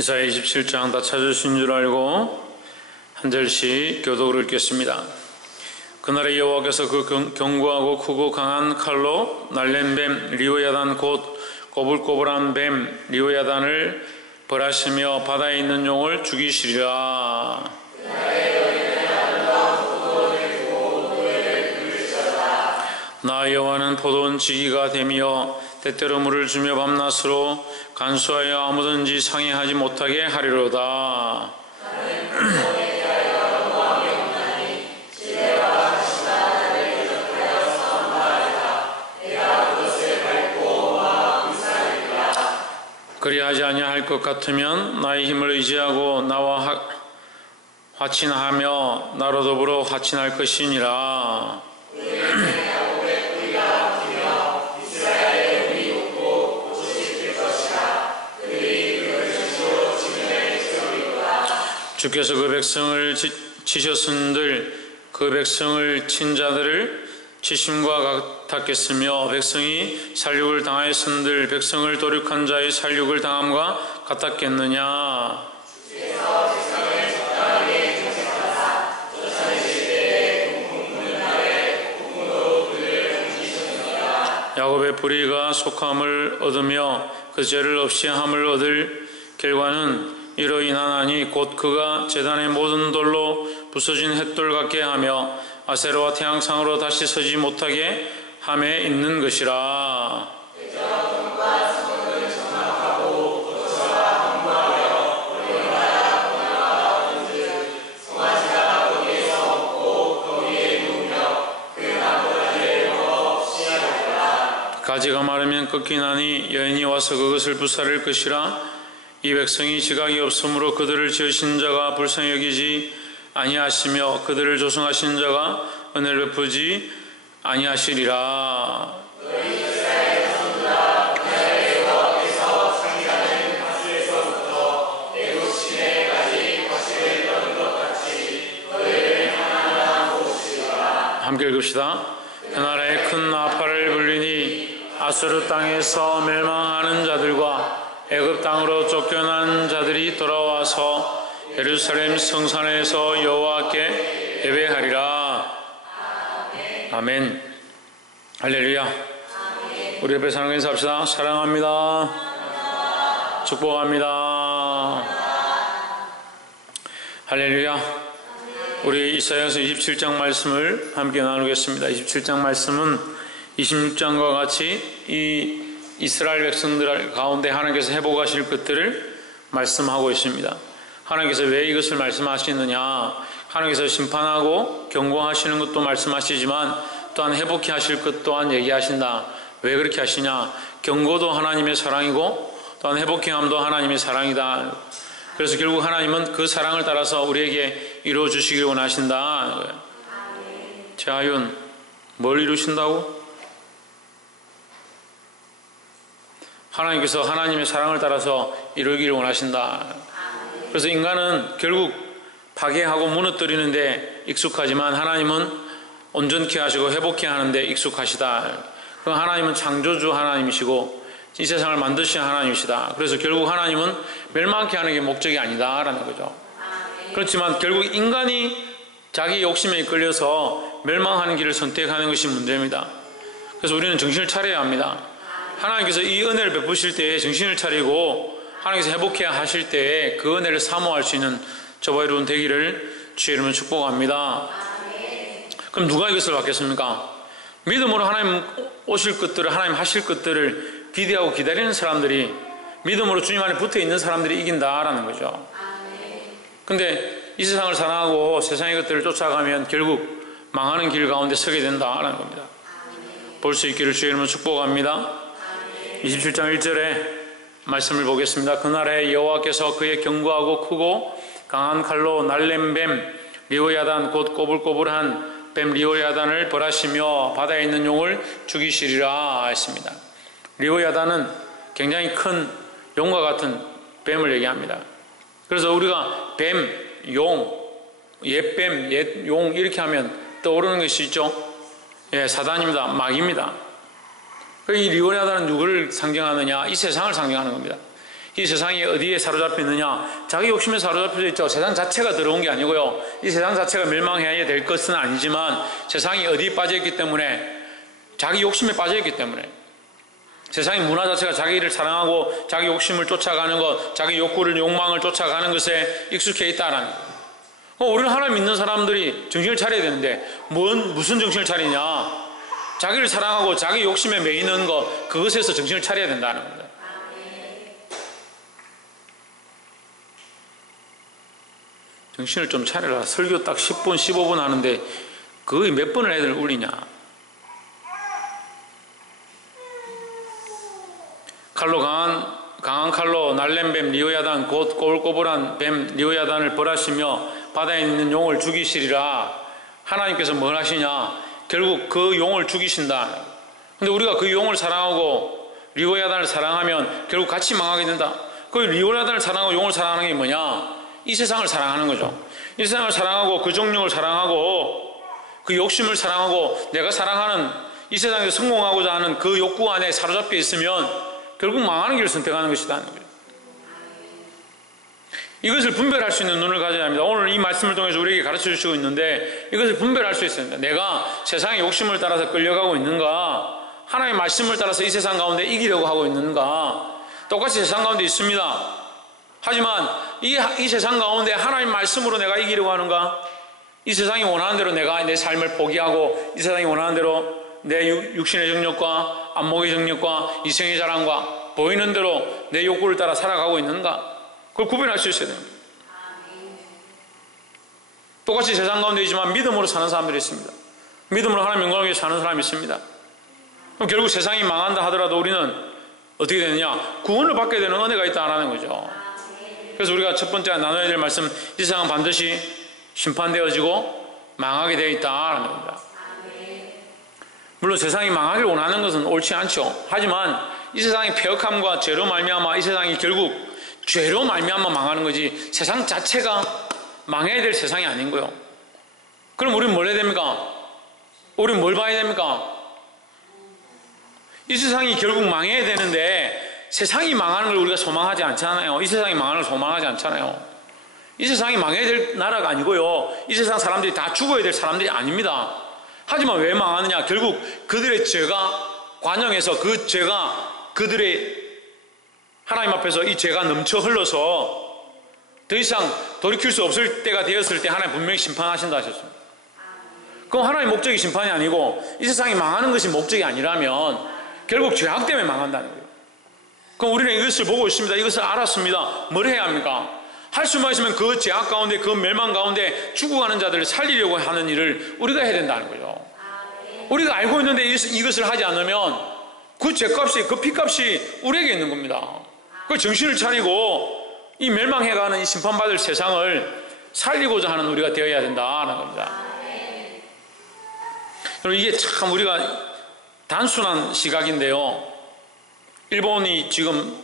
이사야 27장 다 찾으신 줄 알고 한 절씩 교독을 읽겠습니다. 그날에 여호와께서 그 견고하고 크고 강한 칼로 날랜 뱀 리오야단 곧 꼬불꼬불한 뱀 리오야단을 벌하시며 바다에 있는 용을 죽이시리라. 나 여호와는 포도원 지기가 되며 때때로 물을 주며 밤낮으로 간수하여 아무든지 상해하지 못하게 하리로다. 그리하지 아니할 것 같으면 나의 힘을 의지하고 나와 화친하며 나로 더불어 화친할 것이니라. 주께서 그 백성을 치셨은들 그 백성을 친 자들을 치심과 같았겠으며 백성이 살육을 당하였은들 백성을 도륙한 자의 살육을 당함과 같았겠느냐. 야곱의 불의가 속함을 얻으며 그 죄를 없이 함을 얻을 결과는 이로 인하나니 곧 그가 제단의 모든 돌로 부서진 햇돌 같게 하며 아세라와 태양상으로 다시 서지 못하게 함에 있는 것이라. 가지가 마르면 꺾이나니 여인이 와서 그것을 불사를 것이라. 이 백성이 지각이 없으므로 그들을 지으신 자가 불쌍히 여기지 아니하시며 그들을 조성하신 자가 은혜를 베푸지 아니하시리라. 함께 읽읍시다. 그날에 큰 나팔을 불리니 아수르 땅에서 멸망하는 자들과 애굽 땅으로 쫓겨난 자들이 돌아와서 예루살렘 성산에서 여호와께 예배하리라. 아멘. 할렐루야. 아멘. 우리 옆에 사랑하는 인사합시다. 사랑합니다. 축복합니다. 할렐루야. 우리 이사야서 27장 말씀을 함께 나누겠습니다. 27장 말씀은 26장과 같이 이 이스라엘 백성들 가운데 하나님께서 회복하실 것들을 말씀하고 있습니다. 하나님께서 왜 이것을 말씀하시느냐? 하나님께서 심판하고 경고하시는 것도 말씀하시지만 또한 회복해 하실 것 또한 얘기하신다. 왜 그렇게 하시냐? 경고도 하나님의 사랑이고 또한 회복해 함도 하나님의 사랑이다. 그래서 결국 하나님은 그 사랑을 따라서 우리에게 이루어 주시길 원하신다. 재하윤, 뭘 이루신다고? 하나님께서 하나님의 사랑을 따라서 이루기를 원하신다. 그래서 인간은 결국 파괴하고 무너뜨리는데 익숙하지만 하나님은 온전케 하시고 회복케 하는데 익숙하시다. 그럼 하나님은 창조주 하나님이시고 이 세상을 만드신 하나님이시다. 그래서 결국 하나님은 멸망케 하는 게 목적이 아니다라는 거죠. 그렇지만 결국 인간이 자기 욕심에 이끌려서 멸망하는 길을 선택하는 것이 문제입니다. 그래서 우리는 정신을 차려야 합니다. 하나님께서 이 은혜를 베푸실 때에 정신을 차리고 하나님께서 회복해 하실 때에 그 은혜를 사모할 수 있는 저와 여러분 되기를 주의 이름으로 축복합니다. 그럼 누가 이것을 받겠습니까? 믿음으로 하나님 오실 것들을, 하나님 하실 것들을 기대하고 기다리는 사람들이, 믿음으로 주님 안에 붙어 있는 사람들이 이긴다라는 거죠. 근데 이 세상을 사랑하고 세상의 것들을 쫓아가면 결국 망하는 길 가운데 서게 된다라는 겁니다. 볼 수 있기를 주의 이름으로 축복합니다. 27장 1절에 말씀을 보겠습니다. 그날에 여호와께서 그의 견고하고 크고 강한 칼로 날랜 뱀 리오야단 곧 꼬불꼬불한 뱀 리오야단을 벌하시며 바다에 있는 용을 죽이시리라 했습니다. 리오야단은 굉장히 큰 용과 같은 뱀을 얘기합니다. 그래서 우리가 뱀, 용, 옛뱀, 옛용 이렇게 하면 떠오르는 것이 있죠. 예, 사단입니다. 마귀입니다. 이 리오야단은 누구를 상징하느냐? 이 세상을 상징하는 겁니다. 이 세상이 어디에 사로잡혀 있느냐? 자기 욕심에 사로잡혀 있죠. 세상 자체가 더러운 게 아니고요. 이 세상 자체가 멸망해야 될 것은 아니지만 세상이 어디에 빠져있기 때문에, 자기 욕심에 빠져있기 때문에, 세상의 문화 자체가 자기를 사랑하고 자기 욕심을 쫓아가는 것, 자기 욕구를, 욕망을 쫓아가는 것에 익숙해 있다라는 거예요. 우리는 하나님 믿는 사람들이 정신을 차려야 되는데 무슨 정신을 차리냐? 자기를 사랑하고 자기 욕심에 매이는 것, 그것에서 정신을 차려야 된다는 겁니다. 정신을 좀 차려라. 설교 딱 10분, 15분 하는데 거의 몇 번을 애들 울리냐? 칼로 강한 칼로 날랜 뱀 리오야단, 곧 꼬불꼬불한 뱀 리오야단을 벌하시며 바다에 있는 용을 죽이시리라. 하나님께서 뭘 하시냐? 결국 그 용을 죽이신다. 근데 우리가 그 용을 사랑하고 리오야단을 사랑하면 결국 같이 망하게 된다. 그 리오야단을 사랑하고 용을 사랑하는 게 뭐냐? 이 세상을 사랑하는 거죠. 이 세상을 사랑하고 그 정욕을 사랑하고 그 욕심을 사랑하고 내가 사랑하는 이 세상에서 성공하고자 하는 그 욕구 안에 사로잡혀 있으면 결국 망하는 길을 선택하는 것이라는 거예요. 이것을 분별할 수 있는 눈을 가져야 합니다. 오늘 이 말씀을 통해서 우리에게 가르쳐 주시고 있는데 이것을 분별할 수 있습니다. 내가 세상의 욕심을 따라서 끌려가고 있는가? 하나님의 말씀을 따라서 이 세상 가운데 이기려고 하고 있는가? 똑같이 세상 가운데 있습니다. 하지만 이 세상 가운데 하나님 말씀으로 내가 이기려고 하는가? 이 세상이 원하는 대로 내가 내 삶을 포기하고 이 세상이 원하는 대로 내 육신의 정욕과 안목의 정욕과 이성의 자랑과 보이는 대로 내 욕구를 따라 살아가고 있는가? 그걸 구별할 수 있어야 됩니다. 똑같이 세상 가운데 있지만 믿음으로 사는 사람들이 있습니다. 믿음으로 하나님 영광을 위해 사는 사람이 있습니다. 그럼 결국 세상이 망한다 하더라도 우리는 어떻게 되느냐? 구원을 받게 되는 은혜가 있다는 거죠. 그래서 우리가 첫 번째 나눠야 될 말씀, 이 세상은 반드시 심판되어지고 망하게 되어 있다는 겁니다. 물론 세상이 망하길 원하는 것은 옳지 않죠. 하지만 이 세상의 폐역함과 죄로 말미암아 이 세상이 결국 죄로 말미암아 망하는 거지 세상 자체가 망해야 될 세상이 아닌 거예요. 그럼 우리는 뭘 해야 됩니까? 우리는 뭘 봐야 됩니까? 이 세상이 결국 망해야 되는데 세상이 망하는 걸 우리가 소망하지 않잖아요. 이 세상이 망하는 걸 소망하지 않잖아요. 이 세상이 망해야 될 나라가 아니고요. 이 세상 사람들이 다 죽어야 될 사람들이 아닙니다. 하지만 왜 망하느냐? 결국 그들의 죄가 관영해서 그 죄가 그들의 하나님 앞에서 이 죄가 넘쳐 흘러서 더 이상 돌이킬 수 없을 때가 되었을 때 하나님 분명히 심판하신다 하셨습니다. 그럼 하나님의 목적이 심판이 아니고 이 세상이 망하는 것이 목적이 아니라면 결국 죄악 때문에 망한다는 거예요. 그럼 우리는 이것을 보고 있습니다. 이것을 알았습니다. 뭘 해야 합니까? 할 수만 있으면 그 죄악 가운데 그 멸망 가운데 죽어가는 자들을 살리려고 하는 일을 우리가 해야 된다는 거죠. 우리가 알고 있는데 이것을 하지 않으면 그 죄값이 그 피값이 우리에게 있는 겁니다. 그 정신을 차리고 이 멸망해가는 이 심판받을 세상을 살리고자 하는 우리가 되어야 된다는 겁니다. 여러분 이게 참 우리가 단순한 시각인데요. 일본이 지금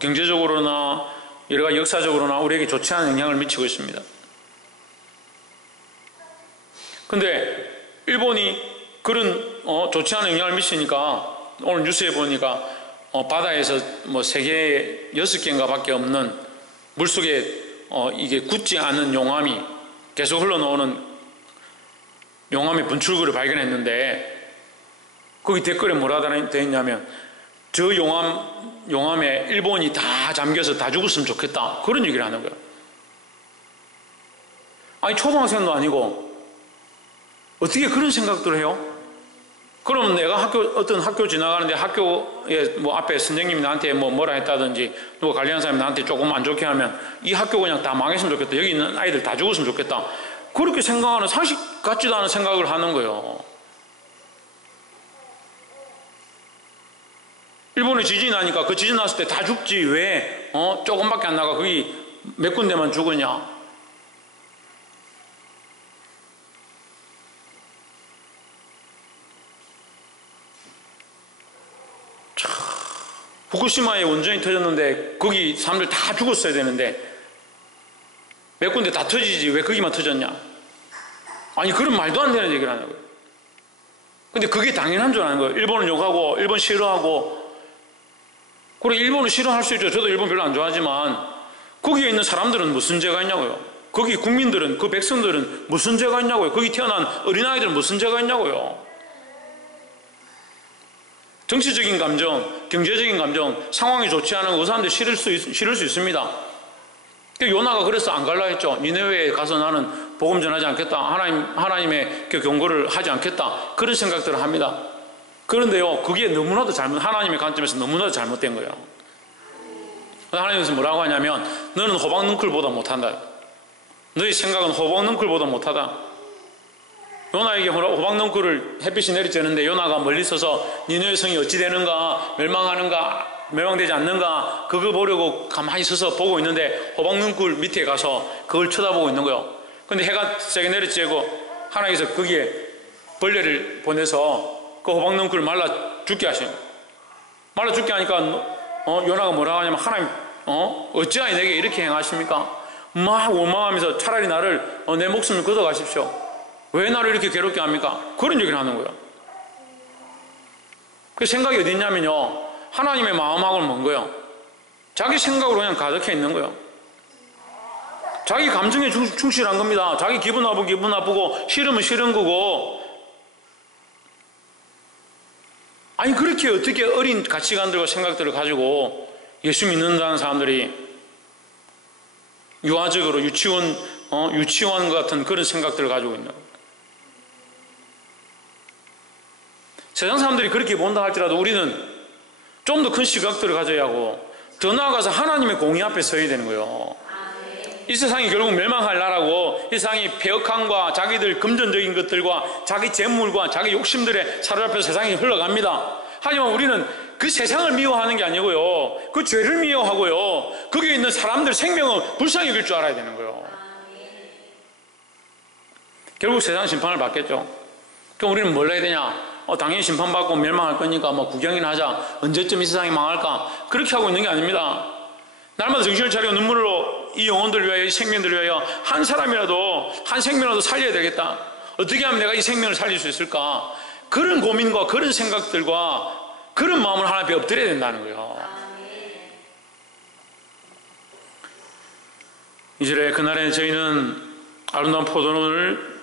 경제적으로나 여러 가지 역사적으로나 우리에게 좋지 않은 영향을 미치고 있습니다. 그런데 일본이 그런 좋지 않은 영향을 미치니까 오늘 뉴스에 보니까 바다에서 뭐 세계에 6개인가 밖에 없는 물속에 이게 굳지 않은 용암이 계속 흘러나오는 용암의 분출구를 발견했는데 거기 댓글에 뭐라 되어 있냐면 저 용암에 일본이 다 잠겨서 다 죽었으면 좋겠다. 그런 얘기를 하는 거예요. 아니 초등학생도 아니고 어떻게 그런 생각들을 해요? 그러면 내가 어떤 학교 지나가는데 학교에 뭐 앞에 선생님이 나한테 뭐라 했다든지 누가 관리하는 사람이 나한테 조금 안 좋게 하면 이 학교 그냥 다 망했으면 좋겠다. 여기 있는 아이들 다 죽었으면 좋겠다. 그렇게 생각하는 상식 같지도 않은 생각을 하는 거예요. 일본에 지진이 나니까 그 지진 났을 때 다 죽지 왜 조금밖에 안 나가 거기 몇 군데만 죽으냐. 후쿠시마에 원전이 터졌는데 거기 사람들 다 죽었어야 되는데 몇 군데 다 터지지 왜 거기만 터졌냐. 아니 그런 말도 안 되는 얘기를 하는 거예요. 근데 그게 당연한 줄 아는 거예요. 일본을 욕하고 일본 싫어하고 그리고 일본은 싫어할 수 있죠. 저도 일본 별로 안 좋아하지만 거기에 있는 사람들은 무슨 죄가 있냐고요. 거기 국민들은, 그 백성들은 무슨 죄가 있냐고요. 거기 태어난 어린아이들은 무슨 죄가 있냐고요. 정치적인 감정, 경제적인 감정, 상황이 좋지 않은 그 사람들 싫을 수 있습니다. 요나가 그래서 안 갈라 했죠. 니네웨에 가서 나는 복음 전하지 않겠다. 하나님의 그 경고를 하지 않겠다. 그런 생각들을 합니다. 그런데요, 그게 너무나도 하나님의 관점에서 너무나도 잘못된 거예요. 하나님께서 뭐라고 하냐면, 너는 호박 능쿨보다 못한다. 너희 생각은 호박 능쿨보다 못하다. 요나에게 호박 능쿨을 햇빛이 내리쬐는데 요나가 멀리 서서 니네의 성이 어찌 되는가, 멸망되지 않는가, 그거 보려고 가만히 서서 보고 있는데 호박 능쿨 밑에 가서 그걸 쳐다보고 있는 거예요. 근데 해가 세게 내리쬐고 하나님께서 거기에 벌레를 보내서 그 호박 능쿨을 말라 죽게 하시는 거예요. 말라 죽게 하니까 요나가 뭐라고 하냐면, 하나님 어찌하여 내게 이렇게 행하십니까? 막 원망하면서 차라리 나를 내 목숨을 걷어가십시오. 왜 나를 이렇게 괴롭게 합니까? 그런 얘기를 하는 거예요. 그 생각이 어디 있냐면요, 하나님의 마음하고는 뭔 거예요? 자기 생각으로 그냥 가득해 있는 거예요. 자기 감정에 충실한 겁니다. 자기 기분 나쁘고 싫으면 싫은 거고. 아니, 그렇게 어떻게 어린 가치관들과 생각들을 가지고 예수 믿는다는 사람들이 유아적으로 유치원 같은 그런 생각들을 가지고 있는 거예요. 세상 사람들이 그렇게 본다 할지라도 우리는 좀 더 큰 시각들을 가져야 하고, 더 나아가서 하나님의 공의 앞에 서야 되는 거예요. 이 세상이 결국 멸망할 나라고, 이 세상이 폐역함과 자기들 금전적인 것들과 자기 재물과 자기 욕심들에 사로잡혀서 세상이 흘러갑니다. 하지만 우리는 그 세상을 미워하는 게 아니고요, 그 죄를 미워하고요, 거기에 있는 사람들 생명은 불쌍히 여길 줄 알아야 되는 거예요. 결국 세상 심판을 받겠죠. 그럼 우리는 뭘 해야 되냐? 당연히 심판받고 멸망할 거니까 구경이나 하자. 언제쯤 이 세상이 망할까? 그렇게 하고 있는 게 아닙니다. 날마다 정신을 차리고 눈물로 이 영혼들을 위하여, 이 생명들을 위하여 한 생명이라도 살려야 되겠다. 어떻게 하면 내가 이 생명을 살릴 수 있을까? 그런 고민과 그런 생각들과 그런 마음을 하나 앞에 엎드려야 된다는 거예요. 이절에 그날에 저희는 아름다운 포도원을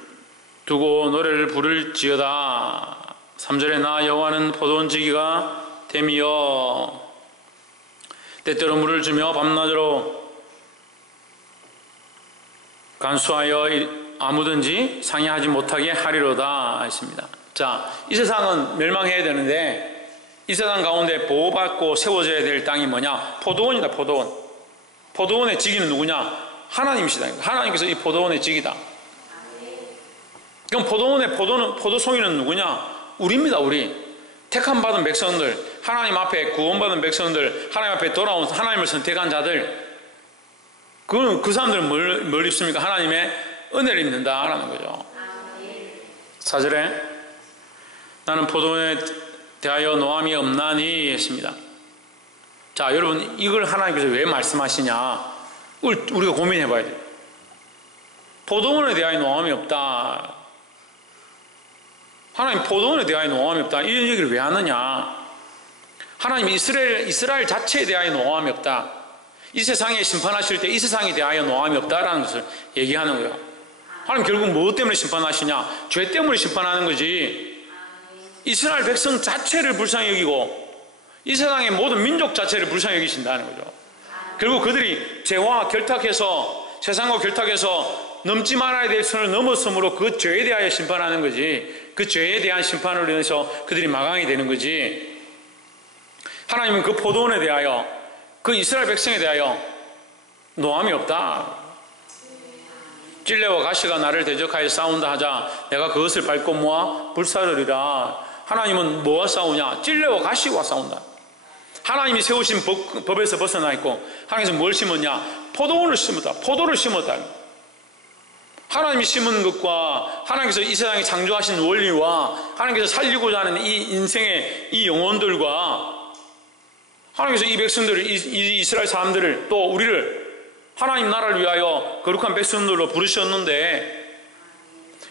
두고 노래를 부를지어다. 3절에 나 여호와는 포도원 지기가 됨이여 때때로 물을 주며 밤낮으로 간수하여 아무든지 상해하지 못하게 하리로다 했습니다. 자, 이 세상은 멸망해야 되는데 이 세상 가운데 보호받고 세워져야 될 땅이 뭐냐? 포도원이다. 포도원. 포도원의 지기는 누구냐? 하나님이시다. 하나님께서 이 포도원의 지기다. 그럼 포도원의 포도송이는 누구냐? 우리입니다. 우리 택함 받은 백성들, 하나님 앞에 구원받은 백성들, 하나님 앞에 돌아온 하나님을 선택한 자들, 그 사람들은 뭘 입습니까? 하나님의 은혜를 입는다라는 거죠. 4절에 나는 포도원에 대하여 노함이 없나니 했습니다. 자, 여러분, 이걸 하나님께서 왜 말씀하시냐? 우리가 고민해 봐야 돼요. 포도원에 대하여 노함이 없다. 하나님 포도원에 대하여 노함이 없다. 이런 얘기를 왜 하느냐? 하나님 이스라엘 자체에 대하여 노함이 없다. 이 세상에 심판하실 때 이 세상에 대하여 노함이 없다라는 것을 얘기하는 거예요. 하나님 결국 무엇 때문에 심판하시냐? 죄 때문에 심판하는 거지. 이스라엘 백성 자체를 불쌍히 여기고 이 세상의 모든 민족 자체를 불쌍히 여기신다는 거죠. 결국 그들이 죄와 결탁해서, 세상과 결탁해서 넘지 말아야 될 선을 넘었으므로 그 죄에 대하여 심판하는 거지. 그 죄에 대한 심판을 인해서 그들이 마강이 되는 거지. 하나님은 그 포도원에 대하여, 그 이스라엘 백성에 대하여 노함이 없다. 찔레와 가시가 나를 대적하여 싸운다 하자 내가 그것을 밟고 모아 불사르리라. 하나님은 뭐와 싸우냐? 찔레와 가시와 싸운다. 하나님이 세우신 법에서 벗어나 있고, 하나님께서 뭘 심었냐? 포도원을 심었다. 포도를 심었다. 하나님이 심은 것과 하나님께서 이 세상에 창조하신 원리와 하나님께서 살리고자 하는 이 인생의 이 영혼들과 하나님께서 이 백성들을, 이 이스라엘 사람들을, 또 우리를 하나님 나라를 위하여 거룩한 백성들로 부르셨는데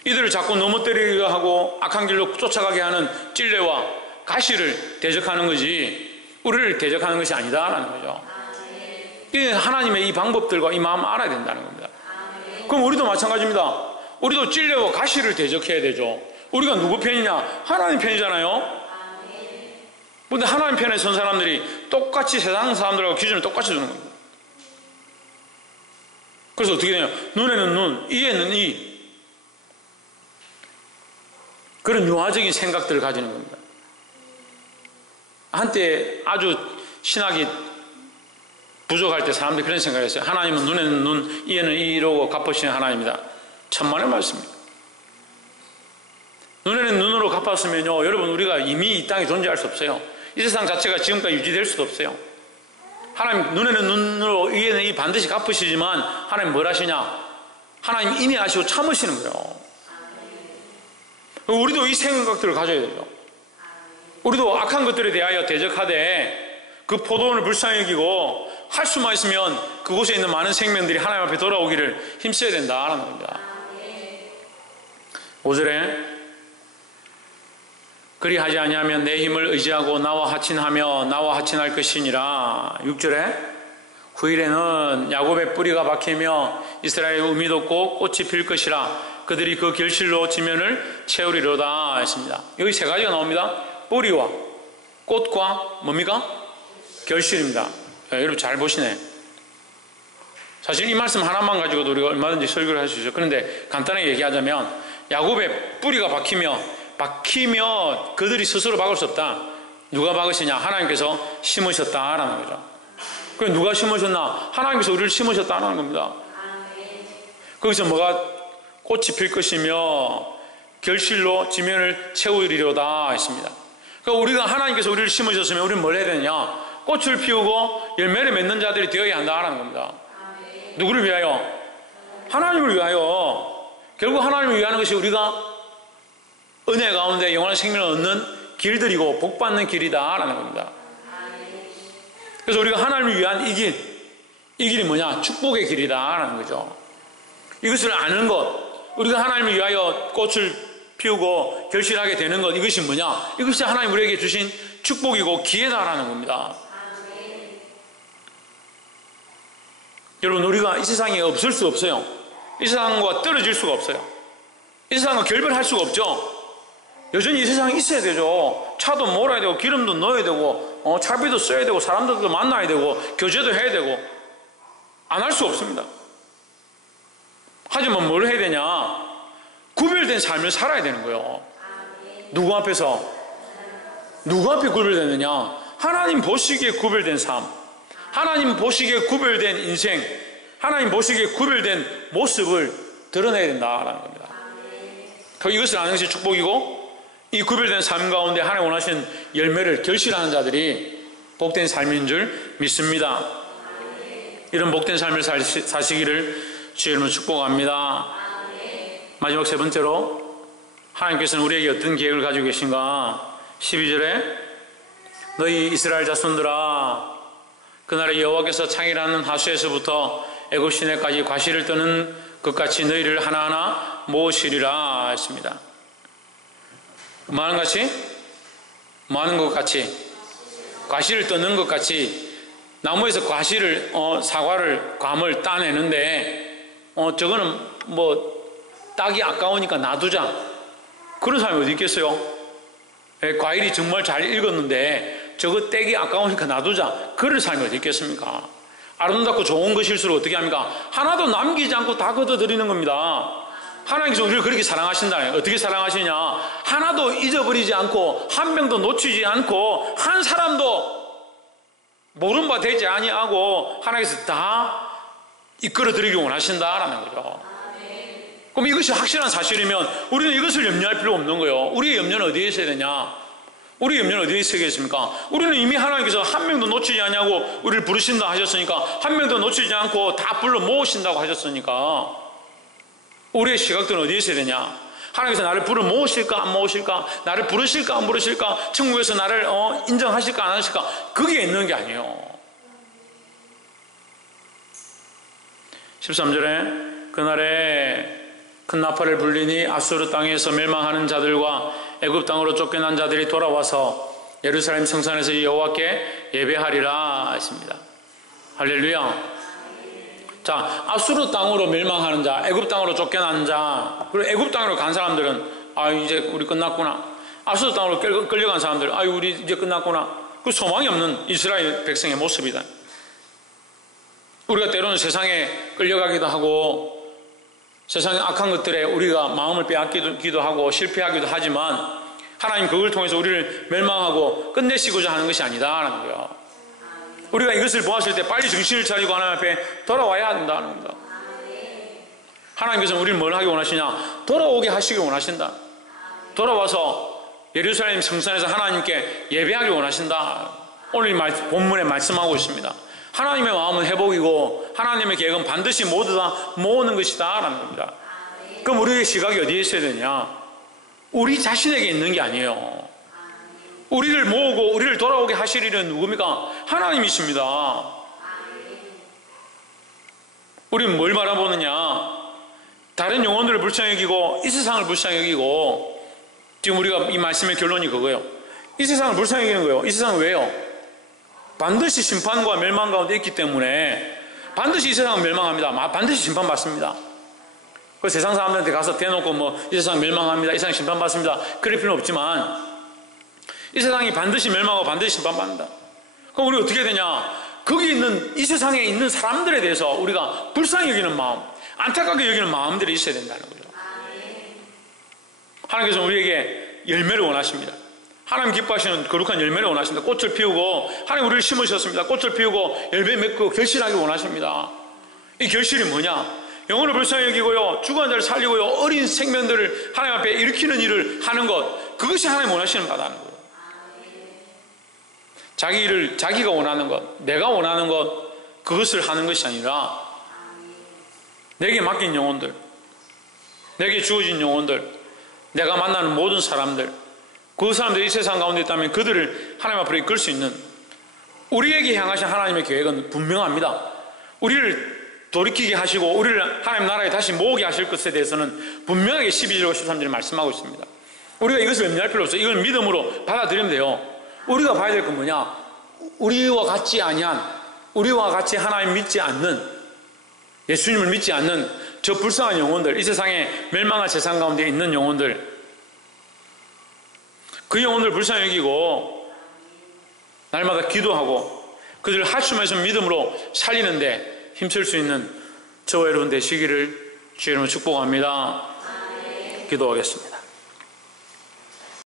이들을 자꾸 넘어뜨리려 하고 악한 길로 쫓아가게 하는 찔레와 가시를 대적하는 거지. 우리를 대적하는 것이 아니다라는 거죠. 하나님의 이 방법들과 이 마음 알아야 된다는 겁니다. 그럼 우리도 마찬가지입니다. 우리도 찔레와 가시를 대적해야 되죠. 우리가 누구 편이냐? 하나님 편이잖아요. 그런데 하나님 편에 선 사람들이 똑같이 세상 사람들하고 기준을 똑같이 두는 겁니다. 그래서 어떻게 되냐? 눈에는 눈, 이에는 이. 그런 유화적인 생각들을 가지는 겁니다. 한때 아주 신학이 부족할 때 사람들이 그런 생각을 했어요. 하나님은 눈에는 눈, 이에는 이로 갚으시는 하나님이다. 천만의 말씀입니다. 눈에는 눈으로 갚았으면요, 여러분, 우리가 이미 이 땅에 존재할 수 없어요. 이 세상 자체가 지금까지 유지될 수도 없어요. 하나님 눈에는 눈으로, 이에는 이 반드시 갚으시지만 하나님 뭘 하시냐? 하나님 이미 아시고 참으시는 거예요. 우리도 이 생각들을 가져야 되죠. 우리도 악한 것들에 대하여 대적하되 그 포도원을 불쌍히 여기고 할 수만 있으면 그곳에 있는 많은 생명들이 하나님 앞에 돌아오기를 힘써야 된다라는 겁니다. 5절에 그리하지 아니하면 내 힘을 의지하고 나와 하친하며 나와 하친할 것이니라. 6절에 후일에는 야곱의 뿌리가 박히며 이스라엘의 의미 돋고 꽃이 필 것이라. 그들이 그 결실로 지면을 채우리로다 했습니다. 여기 세 가지가 나옵니다. 뿌리와 꽃과 뭡니까? 결실입니다. 여러분 잘 보시네. 사실 이 말씀 하나만 가지고도 우리가 얼마든지 설교를 할 수 있어요. 그런데 간단하게 얘기하자면 야곱의 뿌리가 박히며 그들이 스스로 박을 수 없다. 누가 박으시냐? 하나님께서 심으셨다라는 거죠. 그럼 누가 심으셨나? 하나님께서 우리를 심으셨다는 겁니다. 거기서 뭐가 꽃이 필 것이며 결실로 지면을 채우리로다 했습니다. 그러니까 우리가 하나님께서 우리를 심으셨으면 우리는 뭘 해야 되냐? 꽃을 피우고 열매를 맺는 자들이 되어야 한다라는 겁니다. 누구를 위하여? 하나님을 위하여. 결국 하나님을 위하는 것이 우리가 은혜 가운데 영원한 생명을 얻는 길들이고 복받는 길이다라는 겁니다. 그래서 우리가 하나님을 위한 이 길이 뭐냐? 축복의 길이다라는 거죠. 이것을 아는 것, 우리가 하나님을 위하여 꽃을 피우고 결실하게 되는 것, 이것이 뭐냐? 이것이 하나님 우리에게 주신 축복이고 기회다라는 겁니다. 여러분, 우리가 이 세상에 없을 수 없어요. 이 세상과 떨어질 수가 없어요. 이 세상과 결별할 수가 없죠. 여전히 이 세상에 있어야 되죠. 차도 몰아야 되고 기름도 넣어야 되고 차비도 써야 되고 사람들도 만나야 되고 교제도 해야 되고 안 할 수 없습니다. 하지만 뭘 해야 되냐? 구별된 삶을 살아야 되는 거예요. 누구 앞에서? 누구 앞에 구별되느냐? 하나님 보시기에 구별된 삶, 하나님 보시기에 구별된 인생, 하나님 보시기에 구별된 모습을 드러내야 된다라는 겁니다. 이것을 아는 것이 축복이고, 이 구별된 삶 가운데 하나님 원하시는 열매를 결실하는 자들이 복된 삶인 줄 믿습니다. 이런 복된 삶을 사시기를 주의 이름으로 축복합니다. 마지막 세 번째로 하나님께서는 우리에게 어떤 계획을 가지고 계신가? 12절에 너희 이스라엘 자손들아, 그날에 여호와께서 창이라는 하수에서부터 애굽 시내까지 과실을 떠는 것 같이 너희를 하나하나 모으시리라 했습니다. 뭐 하는 같이? 뭐 하는 것 같이? 과실을 떠는 것 같이 나무에서 과실을 사과를 감을 따내는데 저거는 뭐 따기 아까우니까 놔두자, 그런 사람이 어디 있겠어요? 과일이 정말 잘 익었는데 저거 떼기 아까우니까 놔두자, 그럴 사람이 어디 있겠습니까? 아름답고 좋은 것일수록 어떻게 합니까? 하나도 남기지 않고 다 걷어들이는 겁니다. 하나님께서 우리를 그렇게 사랑하신다. 어떻게 사랑하시냐? 하나도 잊어버리지 않고 한 명도 놓치지 않고 한 사람도 모른 바 되지 아니하고 하나님께서 다 이끌어드리기 원하신다라는 거죠. 그럼 이것이 확실한 사실이면 우리는 이것을 염려할 필요 없는 거예요. 우리의 염려는 어디에 있어야 되냐? 우리의 염려는 어디에 있어야겠습니까? 우리는 이미 하나님께서 한 명도 놓치지 않냐고 우리를 부르신다 하셨으니까, 한 명도 놓치지 않고 다 불러 모으신다고 하셨으니까 우리의 시각들은 어디에 있어야 되냐? 하나님께서 나를 불러 모으실까 안 모으실까? 나를 부르실까 안 부르실까? 천국에서 나를 인정하실까 안 하실까? 그게 있는 게 아니에요. 13절에 그날에 큰 나팔을 불리니 아수르 땅에서 멸망하는 자들과 애굽 땅으로 쫓겨난 자들이 돌아와서 예루살렘 성산에서 여호와께 예배하리라 했습니다. 할렐루야. 자, 아수르 땅으로 멸망하는 자, 애굽 땅으로 쫓겨난 자, 그리고 애굽 땅으로 간 사람들은 이제 우리 끝났구나. 아수르 땅으로 끌려간 사람들, 우리 이제 끝났구나. 그 소망이 없는 이스라엘 백성의 모습이다. 우리가 때로는 세상에 끌려가기도 하고 세상의 악한 것들에 우리가 마음을 빼앗기도 하고 실패하기도 하지만 하나님 그걸 통해서 우리를 멸망하고 끝내시고자 하는 것이 아니다라는 거예요. 우리가 이것을 보았을 때 빨리 정신을 차리고 하나님 앞에 돌아와야 한다는 겁니다. 하나님께서는 우리를 뭘 하기 원하시냐? 돌아오게 하시길 원하신다. 돌아와서 예루살렘 성산에서 하나님께 예배하길 원하신다. 오늘 본문에 말씀하고 있습니다. 하나님의 마음은 회복이고 하나님의 계획은 반드시 모두 다 모으는 것이다 라는 겁니다. 그럼 우리의 시각이 어디에 있어야 되냐? 우리 자신에게 있는 게 아니에요. 우리를 모으고 우리를 돌아오게 하실 일은 누굽니까? 하나님이십니다. 우리는 뭘 바라보느냐? 다른 영혼들을 불쌍히 여기고 이 세상을 불쌍히 여기고, 지금 우리가 이 말씀의 결론이 그거예요. 이 세상을 불쌍히 여기는 거예요. 이 세상은 왜요? 반드시 심판과 멸망 가운데 있기 때문에 반드시 이 세상은 멸망합니다. 반드시 심판받습니다. 그 세상 사람들한테 가서 대놓고 이 세상 멸망합니다, 이 세상 심판받습니다, 그럴 필요는 없지만 이 세상이 반드시 멸망하고 반드시 심판받는다. 그럼 우리가 어떻게 되냐? 거기 있는 이 세상에 있는 사람들에 대해서 우리가 불쌍히 여기는 마음, 안타깝게 여기는 마음들이 있어야 된다는 거죠. 하나님께서 우리에게 열매를 원하십니다. 하나님 기뻐하시는 거룩한 열매를 원하십니다. 꽃을 피우고, 하나님 우리를 심으셨습니다. 꽃을 피우고 열매 맺고 결실하기 원하십니다. 이 결실이 뭐냐? 영혼을 불쌍히 여기고요, 죽은 자를 살리고요, 어린 생명들을 하나님 앞에 일으키는 일을 하는 것, 그것이 하나님 원하시는 바다는 거예요. 자기가 원하는 것, 내가 원하는 것, 그것을 하는 것이 아니라 내게 맡긴 영혼들, 내게 주어진 영혼들, 내가 만나는 모든 사람들, 그 사람들이 이 세상 가운데 있다면 그들을 하나님 앞으로 이끌 수 있는, 우리에게 향하신 하나님의 계획은 분명합니다. 우리를 돌이키게 하시고 우리를 하나님 나라에 다시 모으게 하실 것에 대해서는 분명하게 12절과 13절에 말씀하고 있습니다. 우리가 이것을 염려할 필요 없어요. 이걸 믿음으로 받아들이면 돼요. 우리가 봐야 될 건 뭐냐? 우리와 같지 아니한, 우리와 같이 하나님 믿지 않는, 예수님을 믿지 않는 저 불쌍한 영혼들, 이 세상에 멸망한 세상 가운데 있는 영혼들, 그 영혼들을 불쌍히 여기고 날마다 기도하고 그들을 하수면서 믿음으로 살리는데 힘쓸 수 있는 저와 여러분 되시기를 주의 이름으로 축복합니다. 기도하겠습니다.